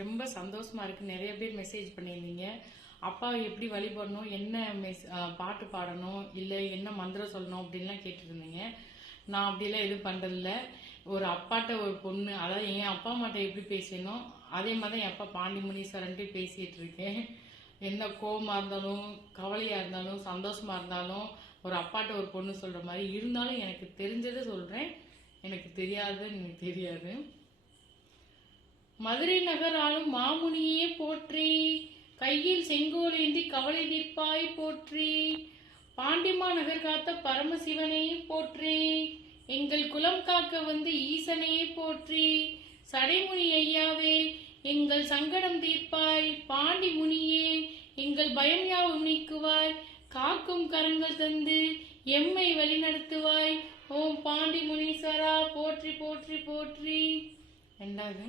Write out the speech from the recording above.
ரொம்ப சந்தோஷமா இருக்கு. நிறைய பேர் மெசேஜ் பண்ணியிருந்தீங்க. அப்பா எப்படி வழிபடணும், என்ன பாட்டு பாடணும், இல்லை என்ன மந்திரம் சொல்லணும் அப்படின்லாம் கேட்டுருந்தீங்க. நான் அப்படிலாம் எதுவும் பண்றதில்ல. ஒரு அப்பாட்ட ஒரு பொண்ணு, அதாவது என் அப்பா அம்மாட்ட எப்படி பேசணும் அதே மாதிரி என் அப்பா பாண்டி முனீஸ்வரன்ட்டு பேசிட்டு இருக்கேன். என்ன கோவமா இருந்தாலும், கவலையா இருந்தாலும், சந்தோஷமா இருந்தாலும் ஒரு அப்பாட்ட ஒரு பொண்ணு சொல்ற மாதிரி இருந்தாலும் எனக்கு தெரிஞ்சதை சொல்றேன். எனக்கு தெரியாது எனக்கு தெரியாது. மதுரை நகர் ஆளும் மாமுனியே போற்றி, கையில் செங்கோல் ஏந்தி கவலை தீர்ப்பாய் போற்றி, பாண்டிமா நகர் காத்த பரமசிவனே போற்றி, எங்கள் குலம் காக்க வந்து ஈசனே போற்றி, சடைமுனி ஐயாவே எங்கள் சங்கடம் தீர்ப்பாய், பாண்டி முனியே எங்கள் பயம் யாவும் நீக்குவாய், காக்கும் கரங்கள் தந்து எம்மை வழிநடத்துவாய், ஓம் பாண்டி முனீஸ்வரா போற்றி போற்றி போற்றி. ரெண்டாவது